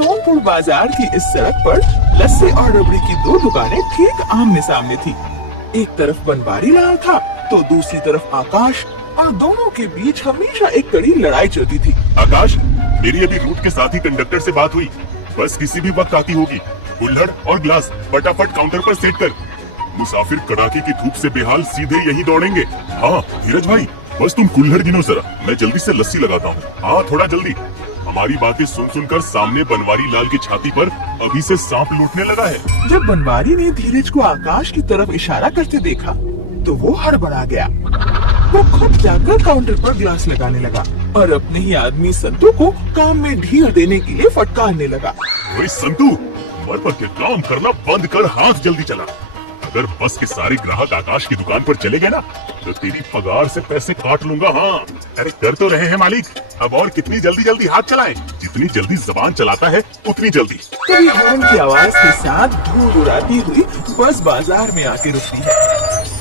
सोनपुर बाजार की इस सड़क पर लस्सी और रबड़ी की दो दुकानें ठीक आमने सामने थी। एक तरफ बनवारी लाल था तो दूसरी तरफ आकाश, और दोनों के बीच हमेशा एक कड़ी लड़ाई चलती थी। आकाश, मेरी अभी रूट के साथी कंडक्टर से बात हुई। बस किसी भी वक्त आती होगी। कुल्हड़ और ग्लास फटाफट काउंटर पर सेट कर। मुसाफिर कड़ाके की धूप से बेहाल सीधे यहीं दौड़ेंगे। हाँ धीरज भाई, बस तुम कुल्हड़ गिनो जरा, मैं जल्दी से लस्सी लगाता हूँ। हाँ थोड़ा जल्दी। हमारी बातें सुन सुनकर सामने बनवारी लाल की छाती पर अभी से सांप लूटने लगा है। जब बनवारी ने धीरज को आकाश की तरफ इशारा करते देखा तो वो हड़बड़ा गया। वो खुद जाकर काउंटर पर ग्लास लगाने लगा और अपने ही आदमी संतू को काम में ढील देने के लिए फटकारने लगा। ओए संतू, मर के काम करना बंद कर, हाथ जल्दी चला। अगर बस के सारे ग्राहक आकाश की दुकान पर चले गए ना तो तेरी पगार से पैसे काट लूंगा। हाँ अरे कर तो रहे हैं मालिक, अब और कितनी जल्दी जल्दी हाथ चलाएं। जितनी जल्दी जबान चलाता है उतनी जल्दी। तभी हॉर्न की आवाज के साथ धूल उड़ाती हुई बस बाजार में आके रुकती है।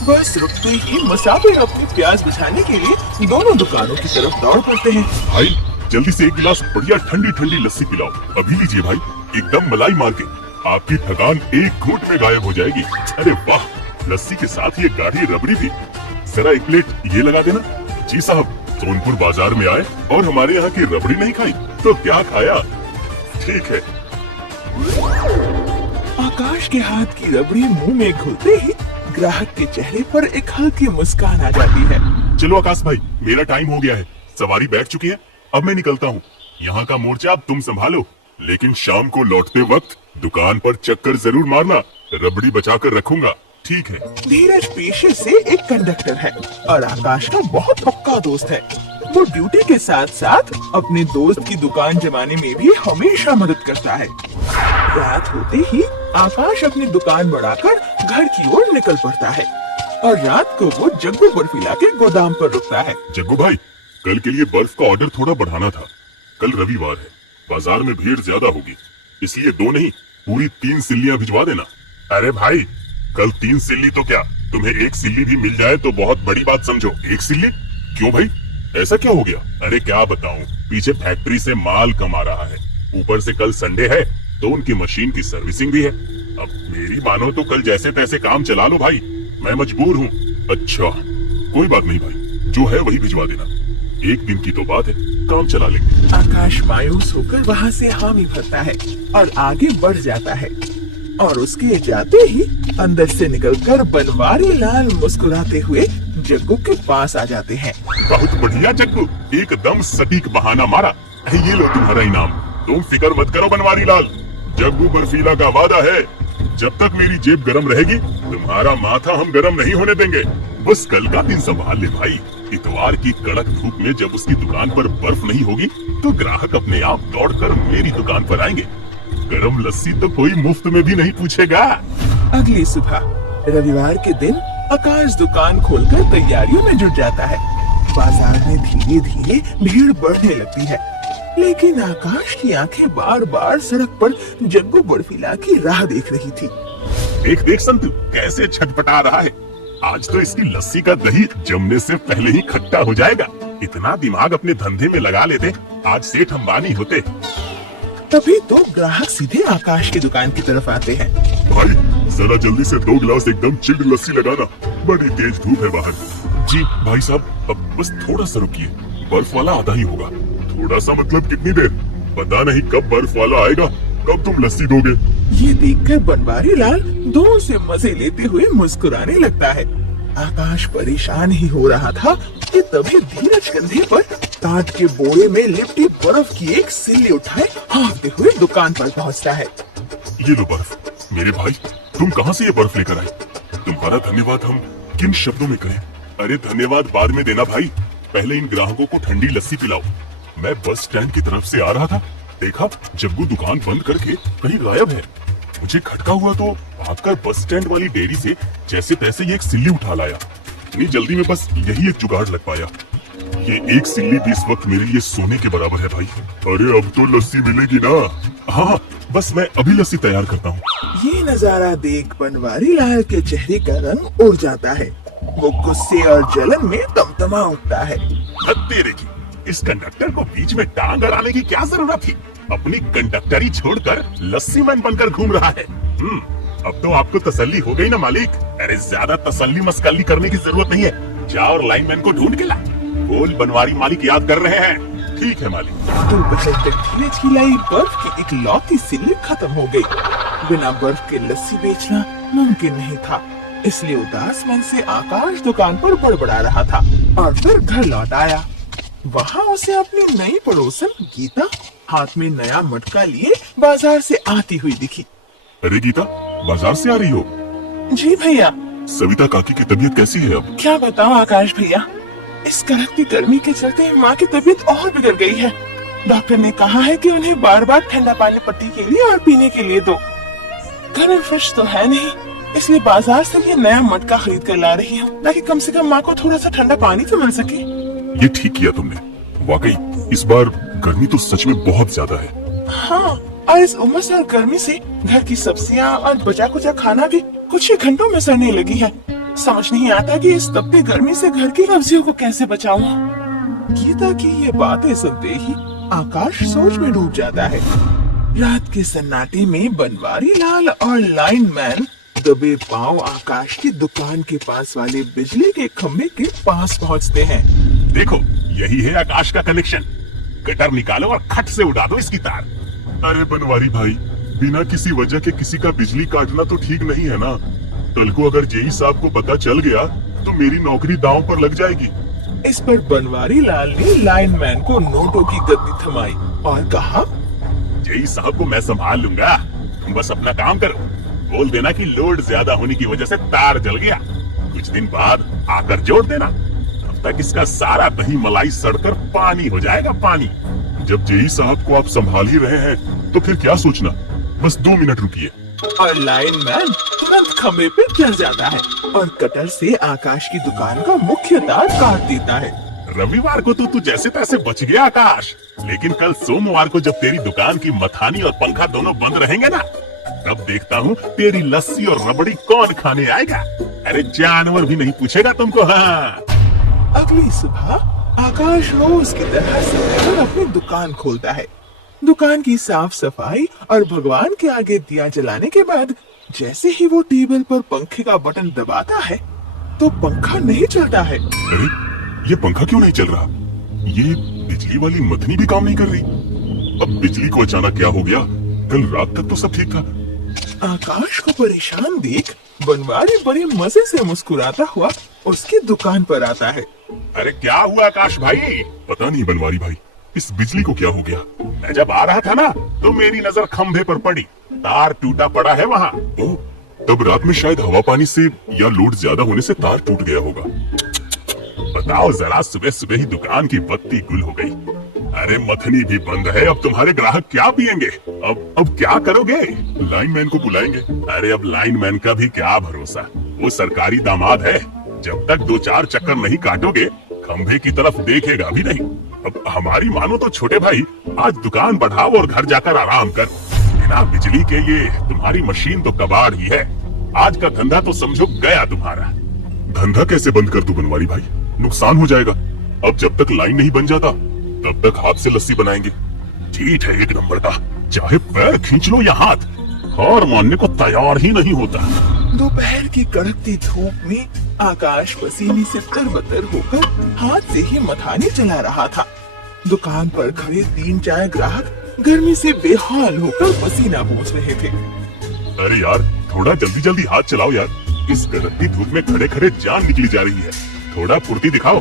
बस रुकते ही मुसाफिर अपनी प्यास बुझाने के लिए दोनों दुकानों की तरफ दौड़ पड़ते हैं। भाई जल्दी से एक गिलास बढ़िया ठंडी ठंडी लस्सी पिलाओ। अभी लीजिए भाई, एकदम मलाई मार के। आपकी थकान एक घूंट में गायब हो जाएगी। अरे वाह, लस्सी के साथ ये गाढ़ी रबड़ी भी। जरा एक प्लेट ये लगा देना। जी साहब, सोनपुर बाजार में आए और हमारे यहाँ की रबड़ी नहीं खाई तो क्या खाया। ठीक है। आकाश के हाथ की रबड़ी मुंह में घुलते ही ग्राहक के चेहरे पर एक हल्की मुस्कान आ जाती है। चलो आकाश भाई, मेरा टाइम हो गया है। सवारी बैठ चुकी है, अब मैं निकलता हूँ। यहाँ का मोर्चा अब तुम संभालो, लेकिन शाम को लौटते वक्त दुकान पर चक्कर जरूर मारना। रबड़ी बचा कर रखूंगा, ठीक है। धीरज पेशे से एक कंडक्टर है और आकाश का बहुत पक्का दोस्त है। वो ड्यूटी के साथ साथ अपने दोस्त की दुकान जमाने में भी हमेशा मदद करता है। रात होते ही आकाश अपनी दुकान बढ़ाकर घर की ओर निकल पड़ता है और रात को वो जग्गू बर्फीला के गोदाम पर रुकता है। जग्गू भाई, कल के लिए बर्फ का ऑर्डर थोड़ा बढ़ाना था। कल रविवार है, बाजार में भीड़ ज्यादा होगी, इसलिए 2 नहीं पूरी 3 सिल्लियाँ भिजवा देना। अरे भाई, कल 3 सिल्ली तो क्या, तुम्हें 1 सिल्ली भी मिल जाए तो बहुत बड़ी बात समझो। 1 सिल्ली? क्यों भाई, ऐसा क्या हो गया? अरे क्या बताऊं, पीछे फैक्ट्री से माल कम आ रहा है, ऊपर से कल संडे है तो उनकी मशीन की सर्विसिंग भी है। अब मेरी मानो तो कल जैसे तैसे काम चला लो भाई, मैं मजबूर हूँ। अच्छा कोई बात नहीं भाई, जो है वही भिजवा देना। 1 दिन की तो बात है, काम चला लेंगे। आकाश मायूस होकर वहाँ से हामी भरता है और आगे बढ़ जाता है और उसके जाते ही अंदर से निकलकर बनवारी लाल मुस्कुराते हुए जग्गू के पास आ जाते हैं। बहुत बढ़िया जग्गू, एकदम सटीक बहाना मारा। ये लो तुम्हारा इनाम। तुम फिक्र मत करो बनवारी लाल, जग्गू बर्फीला का वादा है, जब तक मेरी जेब गरम रहेगी तुम्हारा माथा हम गरम नहीं होने देंगे। बस कल का दिन संभाल ले भाई। इतवार की कड़क धूप में जब उसकी दुकान पर बर्फ नहीं होगी तो ग्राहक अपने आप दौड़कर मेरी दुकान पर आएंगे। गरम लस्सी तो कोई मुफ्त में भी नहीं पूछेगा। अगली सुबह रविवार के दिन आकाश दुकान खोलकर तैयारियों में जुट जाता है। बाजार में धीरे धीरे भीड़ बढ़ने लगती है, लेकिन आकाश की आंखें बार बार सड़क पर जग्गू बर्फीला की राह देख रही थी। देख देख संतू कैसे छटपटा रहा है। आज तो इसकी लस्सी का दही जमने से पहले ही खट्टा हो जाएगा। इतना दिमाग अपने धंधे में लगा लेते, आज सेठ अंबानी होते। तभी तो ग्राहक सीधे आकाश की दुकान की तरफ आते हैं। भाई जरा जल्दी से 2 गिलास एकदम चिल्ड लस्सी लगाना, बड़ी तेज धूप है बाहर। जी भाई साहब, अब बस थोड़ा सा रुकिए, बर्फ वाला आधा ही होगा। थोड़ा सा मतलब कितनी देर? पता नहीं कब बर्फ वाला आएगा, कब तुम लस्सी दोगे। ये देखकर बनवारी लाल दोनों से मजे लेते हुए मुस्कुराने लगता है। आकाश परेशान ही हो रहा था कि तभी धीरज कंधे पर कांच के बोरे में लिपटी बर्फ की एक सिल्ली उठाए हाँफते हुए दुकान पर पहुंचता है। ये लो बर्फ। मेरे भाई, तुम कहाँ से ये बर्फ लेकर आए? तुम्हारा धन्यवाद हम किन शब्दों में करें? अरे धन्यवाद बाद में देना भाई, पहले इन ग्राहकों को ठंडी लस्सी पिलाओ। मैं बस स्टैंड की तरफ से आ रहा था, देखा जग्गू दुकान बंद करके कहीं गायब है। मुझे खटका हुआ तो भागकर बस स्टैंड वाली डेयरी से जैसे तैसे ये एक सिल्ली उठा लाया। इतनी जल्दी में बस यही एक जुगाड़ लग पाया। ये 1 सिल्ली भी इस वक्त मेरे लिए सोने के बराबर है भाई। अरे अब तो लस्सी मिलेगी ना? हाँ बस मैं अभी लस्सी तैयार करता हूँ। ये नजारा देख बनवारी लाल के चेहरे का रंग उड़ जाता है। वो गुस्से और जलन में तमतमा उठता है। तेरे की, इस कंडक्टर को बीच में टांग अड़ाने की क्या जरूरत थी? अपनी कंडक्टरी छोड़कर लस्सी मैन बनकर घूम रहा है। अब तो आपको तसल्ली हो गई ना मालिक। अरे ज्यादा तसल्ली मस्कल्ली करने की जरूरत नहीं है, जाओ और लाइनमैन को ढूंढ के ला। बोल बनवारी मालिक याद कर रहे हैं। ठीक है मालिक। दोपहर तक धीरे खिलाई बर्फ की इकलौती सिल्ली खत्म हो गई। बिना बर्फ के लस्सी बेचना मुमकिन नहीं था, इसलिए उदास मन से आकाश दुकान पर बड़बड़ा रहा था और फिर घर लौट आया। वहाँ उसे अपनी नई पड़ोसन गीता हाथ में नया मटका लिए बाजार से आती हुई दिखी। अरे गीता, बाजार से आ रही हो? जी भैया। सविता काकी की तबीयत कैसी है अब? क्या बताओ आकाश भैया, इस कड़कती गर्मी के चलते माँ की तबीयत और बिगड़ गई है। डॉक्टर ने कहा है कि उन्हें बार बार ठंडा पानी पट्टी के लिए और पीने के लिए दो। घर में फ्रिज तो है नहीं, इसलिए बाजार से ये नया मटका खरीद कर ला रही हूँ, ताकि कम से कम माँ को थोड़ा सा ठंडा पानी तो मिल सके। ये ठीक किया तुमने। वाकई इस बार गर्मी तो सच में बहुत ज्यादा है। हाँ, और इस उमस और गर्मी से घर की सब्जियाँ और बचा कुचा खाना भी कुछ ही घंटों में सड़ने लगी है। समझ नहीं आता कि इस तपती गर्मी से घर की सब्जियों को कैसे बचाऊं। गीता की ये बातें सुनते ही आकाश सोच में डूब जाता है। रात के सन्नाटे में बनवारी लाल और लाइनमैन दबे पांव आकाश की दुकान के पास वाले बिजली के खंभे के पास पहुंचते हैं। देखो, यही है आकाश का कनेक्शन। कटर निकालो और खट से उड़ा दो इसकी तार। अरे बनवारी भाई, बिना किसी वजह के किसी का बिजली काटना तो ठीक नहीं है ना। कल को अगर जेई साहब को पता चल गया तो मेरी नौकरी दांव पर लग जाएगी। इस पर बनवारी लाल ने लाइनमैन को नोटों की गद्दी थमाई और कहा, जेई साहब को मैं संभाल लूंगा, तुम बस अपना काम करो। बोल देना कि लोड ज्यादा होने की वजह से तार जल गया, कुछ दिन बाद आकर जोड़ देना। तब तक इसका सारा दही मलाई सड़कर पानी हो जाएगा, पानी। जब जेई साहब को आप संभाल ही रहे हैं तो फिर क्या सोचना, बस 2 मिनट रुकिए। और लाइनमैन तुरंत खंभे पे चढ़ जाता है और कटर से आकाश की दुकान का मुख्य तार काट देता है। रविवार को तो तू जैसे तैसे बच गया आकाश, लेकिन कल सोमवार को जब तेरी दुकान की मथानी और पंखा दोनों बंद रहेंगे ना, तब देखता हूँ तेरी लस्सी और रबड़ी कौन खाने आएगा। अरे जानवर भी नहीं पूछेगा तुमको। हाँ। अगली सुबह आकाश रोज की तरह से अपनी दुकान खोलता है। दुकान की साफ सफाई और भगवान के आगे दिया जलाने के बाद जैसे ही वो टेबल पर पंखे का बटन दबाता है तो पंखा नहीं चलता है। अरे ये पंखा क्यों नहीं चल रहा? ये बिजली वाली मथनी भी काम नहीं कर रही। अब बिजली को अचानक क्या हो गया? कल रात तक तो सब ठीक था। आकाश को परेशान देख बनवारी बड़े मजे से मुस्कुराता हुआ उसकी दुकान पर आता है। अरे क्या हुआ आकाश भाई? पता नहीं बनवारी भाई, इस बिजली को क्या हो गया। मैं जब आ रहा था ना तो मेरी नजर खंभे पर पड़ी, तार टूटा पड़ा है वहाँ। ओह, तब रात में शायद हवा पानी से या लोड ज्यादा होने से तार टूट गया होगा। बताओ जरा, सुबह सुबह ही दुकान की बत्ती गुल हो गई। अरे मथनी भी बंद है, अब तुम्हारे ग्राहक क्या पियेंगे? अब क्या करोगे? लाइनमैन को बुलाएंगे। अरे अब लाइनमैन का भी क्या भरोसा, वो सरकारी दामाद है। जब तक 2-4 चक्कर नहीं काटोगे खंभे की तरफ देखेगा भी नहीं। अब हमारी मानो तो छोटे भाई, आज दुकान बढ़ाओ और घर जाकर आराम कर। बिना बिजली के ये तुम्हारी मशीन तो कबाड़ ही है। आज का धंधा तो समझो गया तुम्हारा। धंधा कैसे बंद कर दूं बनवारी भाई? नुकसान हो जाएगा। अब जब तक लाइन नहीं बन जाता तब तक हाथ से लस्सी बनाएंगे। ठीक है, 1 नंबर का। चाहे पैर खींच लो या हाथ, हार मानने को तैयार ही नहीं होता। दोपहर की कड़कती धूप में आकाश पसीने से तरबतर होकर हाथ से ही मथानी चला रहा था। दुकान पर खड़े 3-4 ग्राहक गर्मी से बेहाल होकर पसीना पोंछ रहे थे। अरे यार, थोड़ा जल्दी जल्दी हाथ चलाओ यार, इस कड़कती धूप में खड़े खड़े जान निकली जा रही है। थोड़ा फुर्ती दिखाओ।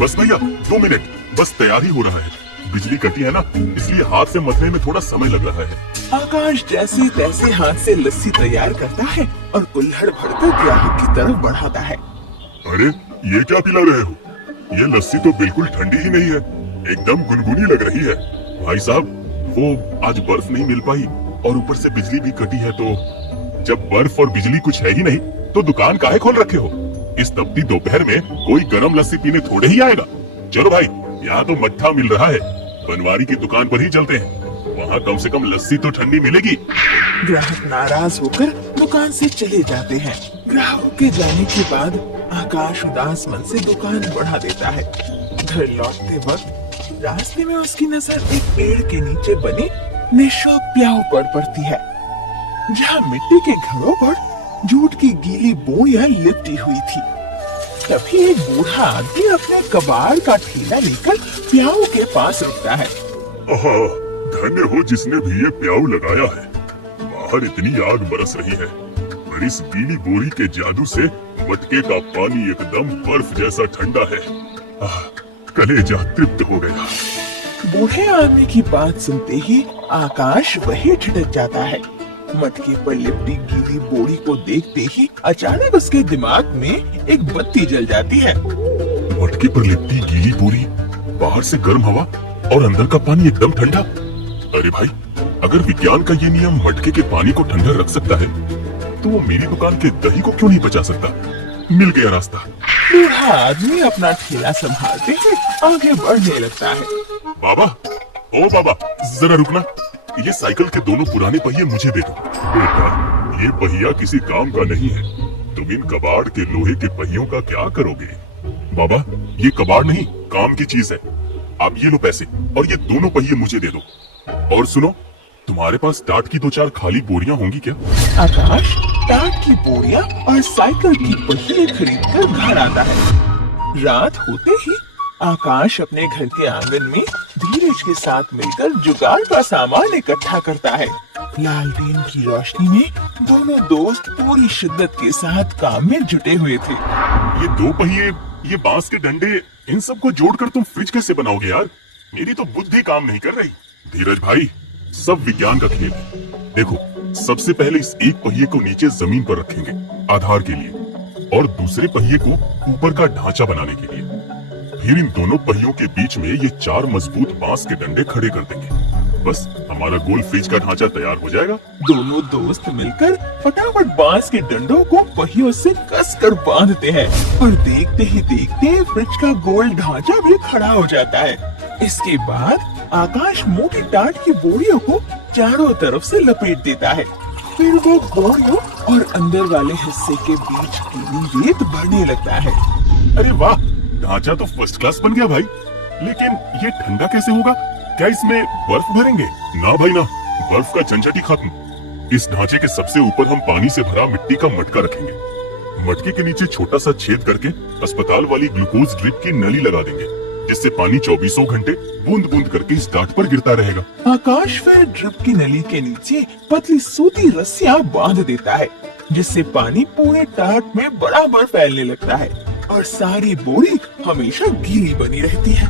बस भैया 2 मिनट, बस तैयार ही हो रहा है। बिजली कटी है ना, इसलिए हाथ से मथने में थोड़ा समय लग रहा है। आकाश जैसे तैसे हाथ से लस्सी तैयार करता है और कुल्हड़ भरकर ग्राहक की तरफ बढ़ाता है। अरे ये क्या पिला रहे हो? ये लस्सी तो बिल्कुल ठंडी ही नहीं है, एकदम गुनगुनी लग रही है। भाई साहब, वो आज बर्फ नहीं मिल पाई और ऊपर से बिजली भी कटी है, तो जब बर्फ और बिजली कुछ है ही नहीं तो दुकान काहे खोल रखे हो? इस तपती दोपहर में कोई गरम लस्सी पीने थोड़े ही आएगा। चलो भाई, यहाँ तो मट्ठा मिल रहा है, बनवारी की दुकान पर ही चलते हैं, वहाँ कम से कम लस्सी तो ठंडी मिलेगी। ग्राहक नाराज होकर दुकान से चले जाते हैं। ग्राहकों के जाने के बाद आकाश उदास मन से दुकान बढ़ा देता है। घर लौटते वक्त रास्ते में उसकी नजर एक पेड़ के नीचे बने निःशुल्क प्याऊ पड़ती है, जहाँ मिट्टी के घरों पर जूट की गीली बोरियां लिपटी हुई थी। तभी एक बूढ़ा आदमी अपने कबाड़ का ठेला लेकर प्याऊ के पास रुकता है। आहा, धन्य हो जिसने भी ये प्याऊ लगाया है। बाहर इतनी आग बरस रही है, पर इस गीली बोरी के जादू से मटके का पानी एकदम बर्फ जैसा ठंडा है। कलेजा तृप्त हो गया। बूढ़े आदमी की बात सुनते ही आकाश वही ठिठक जाता है। मटके पर लिपटी गीली बोरी को देखते ही अचानक उसके दिमाग में एक बत्ती जल जाती है। मटके पर लिपटी गीली बोरी, बाहर से गर्म हवा और अंदर का पानी एकदम ठंडा। अरे भाई, अगर विज्ञान का ये नियम मटके के पानी को ठंडा रख सकता है, तो वो मेरी दुकान के दही को क्यों नहीं बचा सकता? मिल गया रास्ता। बूढ़ा आदमी अपना ठेला संभालते हुए आगे बढ़ने लगता है। बाबा, ओ बाबा, जरा रुकना। ये साइकिल के दोनों पुराने पहिए मुझे दे दो। बेटा, ये पहिया किसी काम का नहीं है। तुम इन कबाड़ के लोहे के पहियों का क्या करोगे? बाबा, ये कबाड़ नहीं, काम की चीज है। आप ये लो पैसे और ये दोनों पहिए मुझे दे दो। और सुनो, तुम्हारे पास टाट की 2-4 खाली बोरियां होंगी क्या? आकाश टाट की बोरियां और साइकिल की पहिए खरीद कर घर आता है। रात होते ही आकाश अपने घर के आंगन में धीरज के साथ मिलकर जुगाड़ का सामान इकट्ठा करता है। लालटेन की रोशनी में दोनों दोस्त पूरी शिद्दत के साथ काम में जुटे हुए थे। ये 2 पहिए, ये बांस के डंडे, इन सबको जोड़कर तुम फ्रिज कैसे बनाओगे यार? मेरी तो बुद्धि काम नहीं कर रही। धीरज भाई, सब विज्ञान का खेल है। देखो, सबसे पहले इस एक पहिए को नीचे जमीन पर रखेंगे आधार के लिए, और दूसरे पहिए को ऊपर का ढांचा बनाने के लिए। फिर इन दोनों पहियों के बीच में ये 4 मजबूत बांस के डंडे खड़े कर देंगे। बस हमारा गोल फ्रिज का ढांचा तैयार हो जाएगा। दोनों दोस्त मिलकर फटाफट बांस के डंडों को पहियों से कसकर बांधते हैं और देखते ही देखते फ्रिज का गोल ढांचा भी खड़ा हो जाता है। इसके बाद आकाश मोटी टाट की बोरियों को चारों तरफ से लपेट देता है। फिर वो बोरियों और अंदर वाले हिस्से के बीच गीली रेत भरने लगता है। अरे वाह, ढांचा तो फर्स्ट क्लास बन गया भाई। लेकिन ये ठंडा कैसे होगा? क्या इसमें बर्फ भरेंगे? ना भाई ना, बर्फ का झंझट ही खत्म। इस ढांचे के सबसे ऊपर हम पानी से भरा मिट्टी का मटका रखेंगे। मटके के नीचे छोटा सा छेद करके अस्पताल वाली ग्लूकोज ड्रिप की नली लगा देंगे, जिससे पानी 24 घंटे बूंद बूंद करके इस टाट पर गिरता रहेगा। आकाश फिर ड्रिप की नली के नीचे पतली सूती रस्सियां बांध देता है, जिससे पानी पूरे टाट में बराबर फैलने लगता है और सारी बोरी हमेशा गीली बनी रहती है।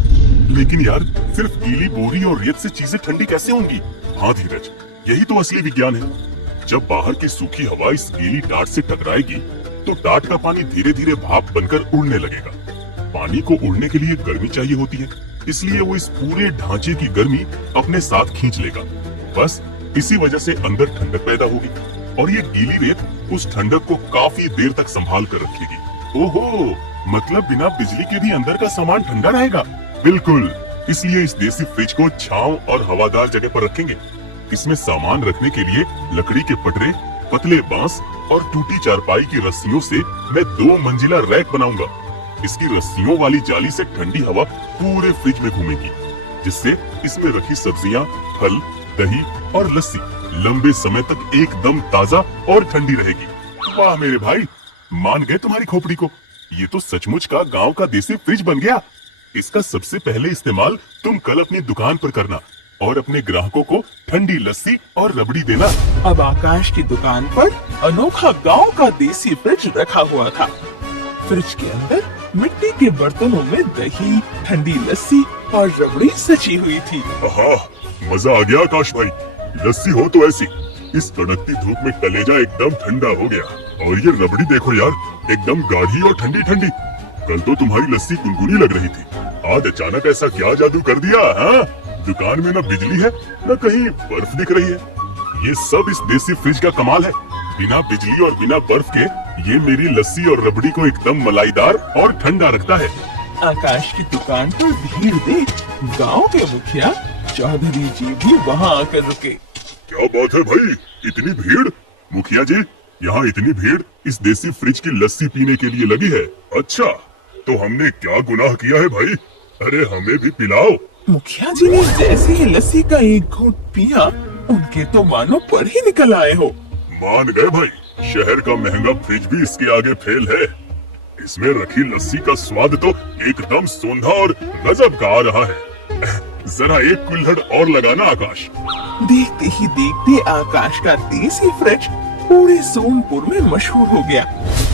लेकिन यार, सिर्फ गीली बोरी और रेत से चीजें ठंडी कैसे होंगी? हाँ धीरज, यही तो असली विज्ञान है। जब बाहर की सूखी हवा इस गीली टाट से टकराएगी, तो टाट का पानी धीरे धीरे भाप बनकर उड़ने लगेगा। पानी को उड़ने के लिए गर्मी चाहिए होती है, इसलिए वो इस पूरे ढांचे की गर्मी अपने साथ खींच लेगा। बस इसी वजह से अंदर ठंडक पैदा होगी और ये गीली रेत उस ठंडक को काफी देर तक संभाल कर रखेगी। ओहो, मतलब बिना बिजली के भी अंदर का सामान ठंडा रहेगा। बिल्कुल, इसलिए इस देसी फ्रिज को छांव और हवादार जगह पर रखेंगे। इसमें सामान रखने के लिए लकड़ी के पटरे, पतले बांस और टूटी चारपाई की रस्सियों से मैं 2 मंजिला रैक बनाऊंगा। इसकी रस्सियों वाली जाली से ठंडी हवा पूरे फ्रिज में घूमेगी, जिससे इसमें रखी सब्जियां, फल, दही और लस्सी लंबे समय तक एकदम ताजा और ठंडी रहेगी। वाह मेरे भाई, मान गए तुम्हारी खोपड़ी को। ये तो सचमुच का गांव का देसी फ्रिज बन गया। इसका सबसे पहले इस्तेमाल तुम कल अपनी दुकान पर करना और अपने ग्राहकों को ठंडी लस्सी और रबड़ी देना। अब आकाश की दुकान पर अनोखा गांव का देसी फ्रिज रखा हुआ था। फ्रिज के अंदर मिट्टी के बर्तनों में दही, ठंडी लस्सी और रबड़ी सची हुई थी। आहा, मजा आ गया आकाश भाई। लस्सी हो तो ऐसी, इस कड़कती धूप में कलेजा एकदम ठंडा हो गया। और ये रबड़ी देखो यार, एकदम गाढ़ी और ठंडी ठंडी। कल तो तुम्हारी लस्सी गुनगुनी लग रही थी, आज अचानक ऐसा क्या जादू कर दिया? हाँ, दुकान में न बिजली है न कहीं बर्फ दिख रही है। ये सब इस देसी फ्रिज का कमाल है। बिना बिजली और बिना बर्फ के ये मेरी लस्सी और रबड़ी को एकदम मलाईदार और ठंडा रखता है। आकाश की दुकान पर भीड़ देख गांव के मुखिया चौधरी जी भी वहां आकर रुके। क्या बात है भाई, इतनी भीड़? मुखिया जी, यहाँ इतनी भीड़ इस देसी फ्रिज की लस्सी पीने के लिए लगी है? अच्छा, तो हमने क्या गुनाह किया है भाई? अरे हमें भी पिलाओ। मुखिया जी ने जैसे ही लस्सी का एक घूंट पिया, उनके तो मानो पर ही निकल आए हो। मान गए भाई, शहर का महंगा फ्रिज भी इसके आगे फेल है। इसमें रखी लस्सी का स्वाद तो एकदम सोंधा और गजब का आ रहा है। जरा एक कुल्हड़ और लगाना आकाश। देखते ही देखते आकाश का देसी फ्रिज पूरे सोनपुर में मशहूर हो गया।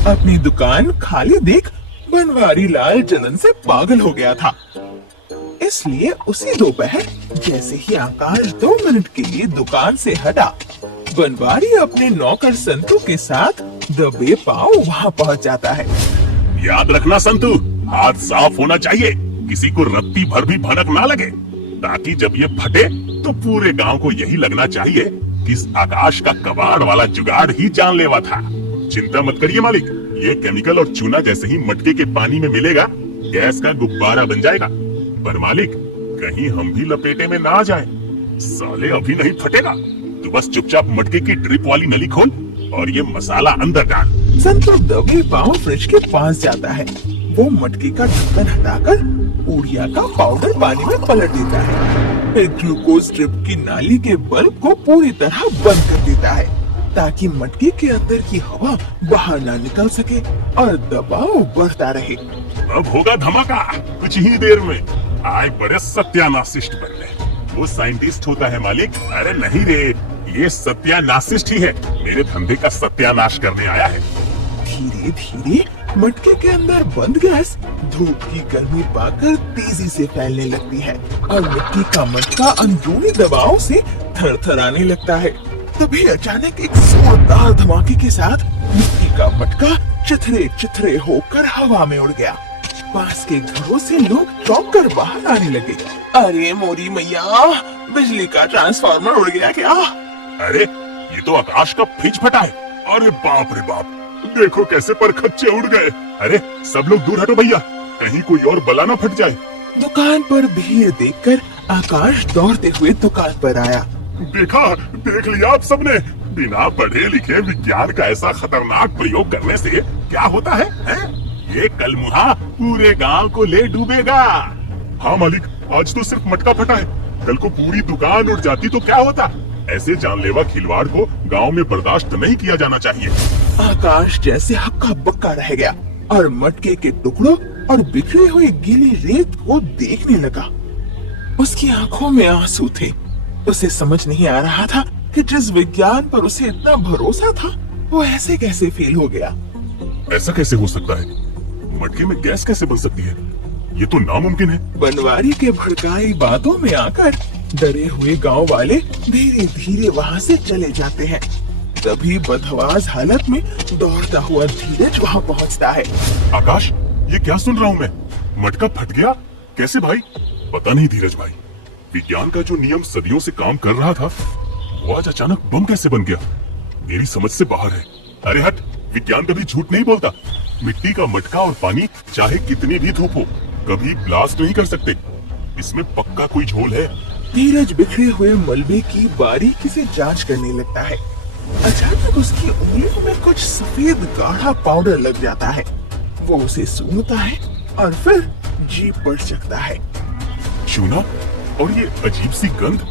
अपनी दुकान खाली देख बनवारी लाल जनन से पागल हो गया था। इसलिए उसी दोपहर जैसे ही आकाश 2 मिनट के लिए दुकान से हटा, बनवारी अपने नौकर संतू के साथ दबे पांव वहाँ पहुँच जाता है। याद रखना संतू, हाथ साफ होना चाहिए, किसी को रत्ती भर भी भनक ना लगे, ताकि जब ये फटे तो पूरे गांव को यही लगना चाहिए कि इस आकाश का कबाड़ वाला जुगाड़ ही जानलेवा था। चिंता मत करिए मालिक, ये केमिकल और चूना जैसे ही मटके के पानी में मिलेगा गैस का गुब्बारा बन जाएगा। पर मालिक, कहीं हम भी लपेटे में ना आ जाएं। साले अभी नहीं फटेगा, तू बस चुपचाप मटके की ड्रिप वाली नली खोल और ये मसाला अंदर डाल। संतू दबे पांव फ्रिज के पास जाता है। वो मटके का ढक्कन हटाकर ऊरिया का पाउडर पानी में पलट देता है। फिर ग्लूकोज ड्रिप की नाली के बल्ब को पूरी तरह बंद कर देता है, ताकि मटके के अंदर की हवा बाहर ना निकल सके और दबाव बढ़ता रहे। अब होगा धमाका कुछ ही देर में। आए बड़े सत्यानाशिष्ट बनने। वो साइंटिस्ट होता है मालिक? अरे नहीं रे, ये सत्यानाशिष्ट ही है, मेरे धंधे का सत्यानाश करने आया है। धीरे धीरे मटके के अंदर बंद गैस धूप की गर्मी पाकर तेजी से फैलने लगती है और मिट्टी का मटका अंदरूनी दबाव से थरथराने लगता है। तभी अचानक एक जोरदार धमाके के साथ मिट्टी का मटका चिथरे चिथरे होकर हवा में उड़ गया। पास के घरों से लोग चौंक कर बाहर आने लगे। अरे मोरी मैया, बिजली का ट्रांसफार्मर उड़ गया क्या? अरे ये तो आकाश का फ्रिज फटा है। अरे बाप रे बाप, देखो कैसे परखच्चे उड़ गए। अरे सब लोग दूर हटो भैया, कहीं कोई और बला ना फट जाए। दुकान पर भीड़ देखकर आकाश दौड़ते हुए दुकान पर आया। देख लिया आप सबने, बिना पढ़े लिखे विज्ञान का ऐसा खतरनाक प्रयोग करने से क्या होता है, हैं? ये कलमुहा पूरे गांव को ले डूबेगा। हाँ मालिक, आज तो सिर्फ मटका फटा है, कल को पूरी दुकान उड़ जाती तो क्या होता? ऐसे जानलेवा खिलवाड़ को गांव में बर्दाश्त नहीं किया जाना चाहिए। आकाश जैसे हक्का बक्का रह गया और मटके के टुकड़ों और बिखरी हुई गीली रेत को देखने लगा। उसकी आंखों में आंसू थे। उसे समझ नहीं आ रहा था कि जिस विज्ञान पर उसे इतना भरोसा था वो ऐसे कैसे फेल हो गया। ऐसा कैसे हो सकता है? मटके में गैस कैसे बन सकती है? ये तो नामुमकिन है। बनवारी के भड़काई बातों में आकर डरे हुए गांव वाले धीरे धीरे वहां से चले जाते हैं। तभी बदहवास हालत में दौड़ता हुआ धीरज वहां पहुंचता है। आकाश, ये क्या सुन रहा हूँ मैं? मटका फट गया? कैसे भाई? पता नहीं धीरज भाई, विज्ञान का जो नियम सदियों से काम कर रहा था वो आज अचानक बम कैसे बन गया? मेरी समझ से बाहर है। अरे हट, विज्ञान कभी झूठ नहीं बोलता। मिट्टी का मटका और पानी चाहे कितनी भी धूप हो कभी ब्लास्ट नहीं कर सकते। इसमें पक्का कोई झोल है। धीरज बिखरे हुए मलबे की बारीकी से जांच करने लगता है। अचानक उसकी उंगलियों में कुछ सफेद गाढ़ा पाउडर लग जाता है। वो उसे सूंघता है और फिर जीभ पर चखता है। चूना और ये अजीब सी गंध,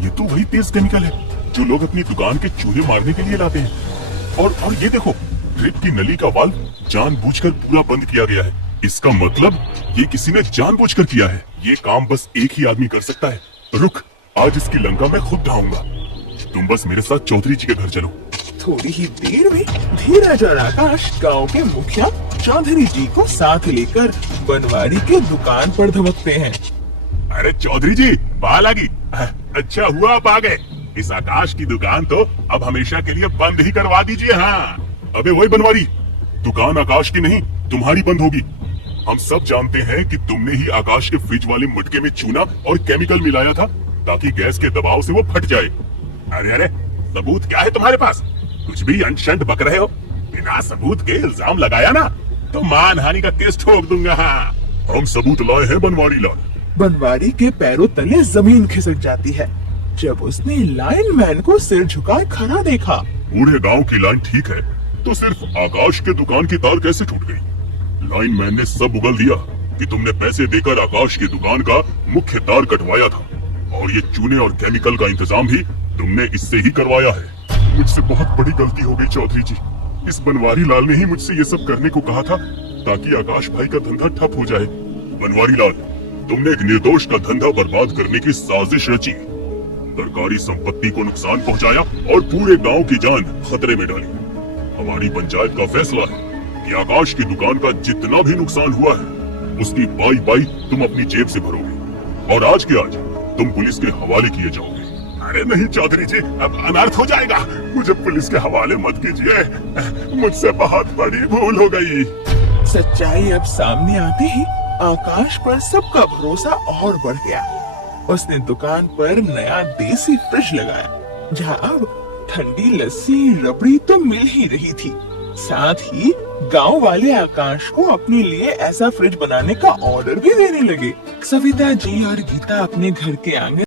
ये तो वही तेज केमिकल है जो लोग अपनी दुकान के चूहे मारने के लिए लाते हैं। और ये देखो, ड्रिप की नली का वाल्व जानबूझकर पूरा बंद किया गया है। इसका मतलब ये किसी ने जानबूझकर किया है। ये काम बस एक ही आदमी कर सकता है। रुक, आज इसकी लंका मैं खुद ढाऊंगा। तुम बस मेरे साथ चौधरी जी के घर चलो। थोड़ी ही देर में धीरज और आकाश गांव के मुखिया चौधरी जी को साथ लेकर बनवारी के दुकान पर धमकते हैं। अरे चौधरी जी, बाल आ गई। अच्छा हुआ आप आ गए। इस आकाश की दुकान तो अब हमेशा के लिए बंद ही करवा दीजिए। हाँ, अबे वही बनवारी, दुकान आकाश की नहीं तुम्हारी बंद होगी। हम सब जानते हैं कि तुमने ही आकाश के फ्रिज वाले मटके में चूना और केमिकल मिलाया था ताकि गैस के दबाव से वो फट जाए। अरे सबूत क्या है तुम्हारे पास? कुछ भी अंट-शंट बक रहे हो। बिना सबूत के इल्जाम लगाया ना तो मानहानि का केस ठोक दूंगा। हम सबूत लाए हैं बनवारी लाल। बनवारी के पैरों तले जमीन खिसक जाती है जब उसने लाइनमैन को सिर झुकाए खड़ा देखा। पूरे गांव की लाइन ठीक है तो सिर्फ आकाश के दुकान की तार कैसे टूट गई? लाइनमैन ने सब उगल दिया कि तुमने पैसे देकर आकाश की दुकान का मुख्य तार कटवाया था और ये चूने और केमिकल का इंतजाम भी तुमने इससे ही करवाया है। मुझसे बहुत बड़ी गलती हो गई चौधरी जी। इस बनवारी लाल ने ही मुझसे ये सब करने को कहा था ताकि आकाश भाई का धंधा ठप हो जाए। बनवारी लाल, तुमने एक निर्दोष का धंधा बर्बाद करने की साजिश रची, सरकारी संपत्ति को नुकसान पहुंचाया और पूरे गांव की जान खतरे में डाली। हमारी पंचायत का फैसला है कि आकाश की दुकान का जितना भी नुकसान हुआ है उसकी बाई बाई तुम अपनी जेब से भरोगे और आज के आज तुम पुलिस के हवाले किए जाओगे। अरे नहीं चौधरी जी, अब अनर्थ हो जाएगा। मुझे पुलिस के हवाले मत कीजिए, मुझसे बहुत बड़ी भूल हो गई। सच्चाई अब सामने आते ही आकाश पर सबका भरोसा और बढ़ गया। उसने दुकान पर नया देसी फ्रिज लगाया जहां अब ठंडी लस्सी रबड़ी तो मिल ही रही थी। साथ ही गांव वाले आकाश को अपने लिए ऐसा फ्रिज बनाने का ऑर्डर भी देने लगे। सविता जी और गीता अपने घर के आंगन